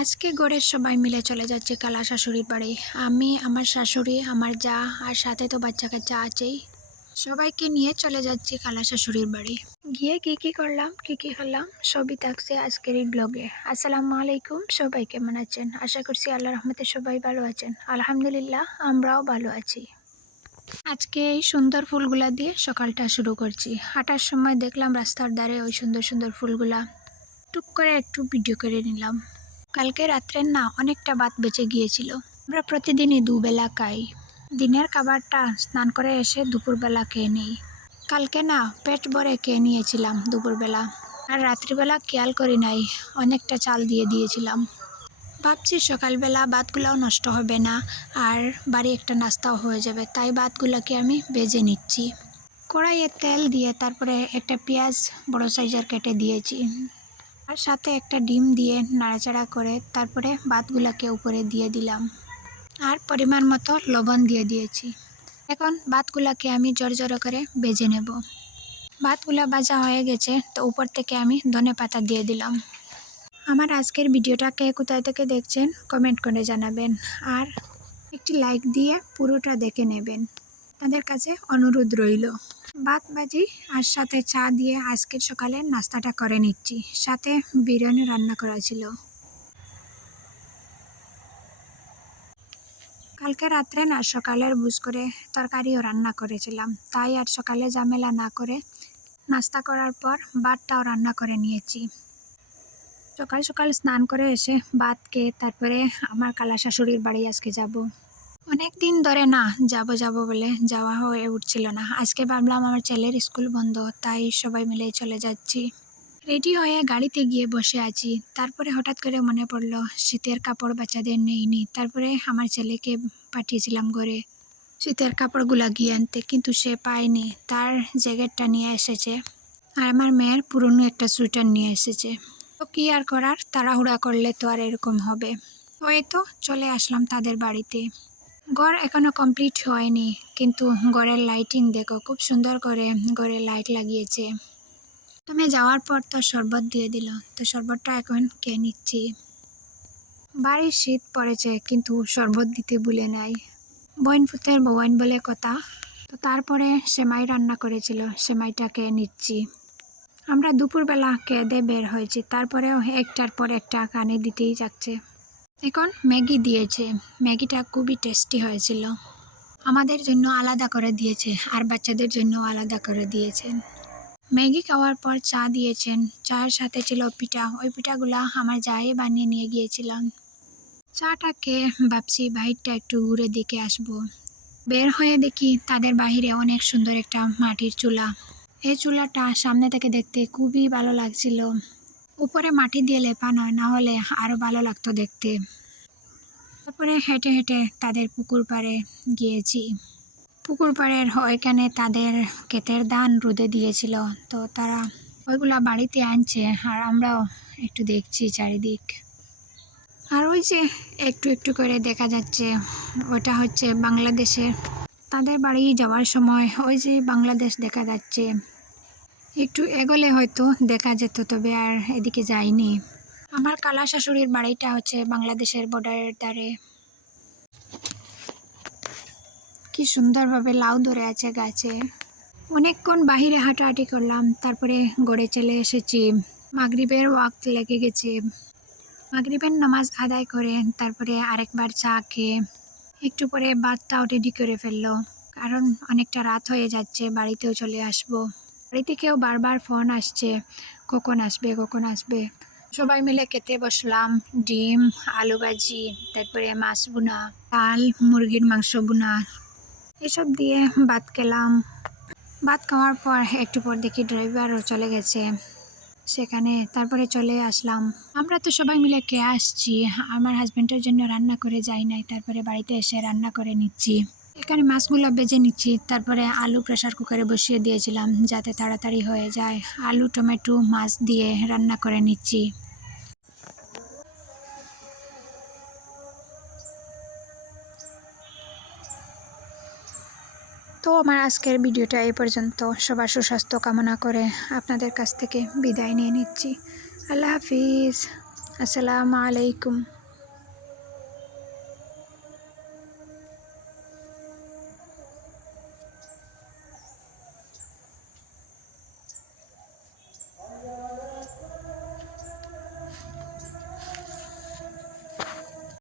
আজকে গড়ের সবাই মিলে চলে যাচ্ছে কালা শাশুড়ির বাড়ি। আমি, আমার শাশুড়ি, আমার যা, আর সাথে তো বাচ্চা কাচ্চা আছেই। সবাইকে নিয়ে চলে যাচ্ছি কালা শাশুড়ির বাড়ি। গিয়ে কি কি করলাম, কি কি খেলাম সবই থাকছে আজকের এই ব্লগে আসসালামু আলাইকুম, সবাই কেমন আছেন? আশা করছি আল্লাহ রহমতে সবাই ভালো আছেন। আলহামদুলিল্লাহ, আমরাও ভালো আছি। আজকে এই সুন্দর ফুলগুলা দিয়ে সকালটা শুরু করছি। হাঁটার সময় দেখলাম রাস্তার ধারে ওই সুন্দর সুন্দর ফুলগুলা। টুক করে একটু ভিডিও করে নিলাম। কালকে রাত্রে না অনেকটা ভাত বেঁচে গিয়েছিল। আমরা প্রতিদিনই দুবেলা খাই। দিনের খাবারটা স্নান করে এসে দুপুরবেলা খেয়ে নিই। কালকে না পেট ভরে খেয়ে নিয়েছিলাম দুপুরবেলা। আর রাত্রিবেলা খেয়াল করি নাই, অনেকটা চাল দিয়ে দিয়েছিলাম। ভাবছি সকালবেলা ভাতগুলাও নষ্ট হবে না, আর বাড়ি একটা নাস্তাও হয়ে যাবে, তাই ভাতগুলোকে আমি বেজে নিচ্ছি। কড়াইয়ে তেল দিয়ে তারপরে একটা পেঁয়াজ বড় সাইজের কেটে দিয়েছি। আর সাথে একটা ডিম দিয়ে নাড়াচাড়া করে তারপরে ভাতগুলাকে উপরে দিয়ে দিলাম। আর পরিমাণ মতো লবণ দিয়ে দিয়েছি। এখন ভাতগুলাকে আমি জড়জড়ো করে বেজে নেব। ভাতগুলা ভাজা হয়ে গেছে, তো উপর থেকে আমি ধনে পাতা দিয়ে দিলাম। আমার আজকের ভিডিওটা কে কোথায় থেকে দেখছেন, কমেন্ট করে জানাবেন। আর একটি লাইক দিয়ে পুরোটা দেখে নেবেন। তাদের কাছে অনুরোধ রইল। ভাত ভাজি আর সাথে চা দিয়ে আজকের সকালে নাস্তাটা করে নিচ্ছি। সাথে বিরিয়ানি রান্না করা ছিল। কালকে রাত্রে না সকালের বুঝ করে তরকারিও রান্না করেছিলাম। তাই আর সকালে ঝামেলা না করে নাস্তা করার পর ভাতটাও রান্না করে নিয়েছি। সকাল সকাল স্নান করে এসে ভাত খেয়ে তারপরে আমার কালা শাশুড়ির বাড়ি আজকে যাব। অনেক দিন ধরে না যাব যাব বলে যাওয়া হয়ে উঠছিল না। আজকে ভাবলাম আমার ছেলের স্কুল বন্ধ, তাই সবাই মিলে চলে যাচ্ছি। রেডি হয়ে গাড়িতে গিয়ে বসে আছি। তারপরে হঠাৎ করে মনে পড়ল, শীতের কাপড় বাচ্চাদের নেইনি। তারপরে আমার ছেলেকে পাঠিয়েছিলাম ঘরে। শীতের কাপড়গুলা গিয়ে আনতে, কিন্তু সে পায়নি। তার জ্যাকেটটা নিয়ে এসেছে। আর আমার মেয়ের পুরনো একটা সোয়েটার নিয়ে এসেছে। তো কী আর করার? তাড়াহুড়া করলে তো আর এরকম হবে। ওই তো চলে আসলাম তাদের বাড়িতে। ঘর এখনও কমপ্লিট হয়নি, কিন্তু ঘরের লাইটিং দেখো, খুব সুন্দর করে ঘরে লাইট লাগিয়েছে। তুমি যাওয়ার পর তো শরবত দিয়ে দিল, তো শরবতটা এখন কে নিচ্ছি। বাড়ির শীত পড়েছে, কিন্তু শরবত দিতে ভুলে নাই। বইন ফুতের বইন বলে কথা, তো তারপরে সেমাই রান্না করেছিল, সেমাইটা কে নিচ্ছি। আমরা দুপুরবেলা কেঁদে বের হয়েছি, তারপরেও একটার পর একটা কানে দিতেই যাচ্ছে। এখন ম্যাগি দিয়েছে। ম্যাগিটা খুবই টেস্টি হয়েছিল। আমাদের জন্য আলাদা করে দিয়েছে আর বাচ্চাদের জন্য আলাদা করে দিয়েছেন ম্যাগি খাওয়ার পর চা দিয়েছেন। চায়ের সাথে ছিল পিঠা। ওই পিঠাগুলা আমার যাই বানিয়ে নিয়ে গিয়েছিলাম। চাটাকে ভাবছি বাহিরটা একটু ঘুরে দেখে আসব। বের হয়ে দেখি তাদের বাহিরে অনেক সুন্দর একটা মাটির চুলা। এই চুলাটা সামনে থেকে দেখতে খুবই ভালো লাগছিল। উপরে মাটি দিয়ে লেপানো না হলে আরও ভালো লাগতো দেখতে। তারপরে হেঁটে হেঁটে তাদের পুকুর পাড়ে গিয়েছি। পুকুর পাড়ের ওইখানে তাদের ক্ষেতের ধান রোদে দিয়েছিল। তো তারা ওইগুলা বাড়িতে আনছে আর আমরাও একটু দেখছি চারিদিক। আর ওই যে একটু একটু করে দেখা যাচ্ছে, ওটা হচ্ছে বাংলাদেশের তাদের বাড়ি যাওয়ার সময় ওই যে বাংলাদেশ দেখা যাচ্ছে। একটু এগোলে হয়তো দেখা যেত, তবে আর এদিকে যাইনি। আমার কালা শাশুড়ির বাড়িটা হচ্ছে বাংলাদেশের বর্ডারের দ্বারে কি সুন্দরভাবে লাউ ধরে আছে গাছে। অনেকক্ষণ বাহিরে হাঁটাহাঁটি করলাম, তারপরে গড়ে চলে এসেছি। মাগরিবের ওয়াক্ত লেগে গেছে। মাগরিবের নামাজ আদায় করে তারপরে আরেকবার চা খেয়ে একটু পরে ভাতটাও রেডি করে ফেলল, কারণ অনেকটা রাত হয়ে যাচ্ছে, বাড়িতেও চলে আসব। বাড়ি থেকেও বারবার ফোন আসছে, কখন আসবে কখন আসবে? সবাই মিলে খেতে বসলাম, ডিম, আলু ভাজি, তারপরে মাছ বোনা ডাল, মুরগির মাংস বোনা এসব দিয়ে ভাত খেলাম। ভাত খাওয়ার পর একটু পর দেখি ড্রাইভারও চলে গেছে। সেখানে তারপরে চলে আসলাম। আমরা তো সবাই মিলে কে আসছি, আমার হাজব্যান্ডের জন্য রান্না করে যাই নাই, তারপরে বাড়িতে এসে রান্না করে নিচ্ছি। এখানে মাছগুলো বেজে নিচ্ছি। তারপরে আলু প্রেসার কুকারে বসিয়ে দিয়েছিলাম যাতে তাড়াতাড়ি হয়ে যায়। আলু, টমেটো, মাছ দিয়ে রান্না করে নিচ্ছি। তো আমার আজকের ভিডিওটা এই পর্যন্ত। সবার সুস্বাস্থ্য কামনা করে আপনাদের কাছ থেকে বিদায় নিয়ে নিচ্ছি। আল্লাহ হাফিজ। আসসালামু আলাইকুম।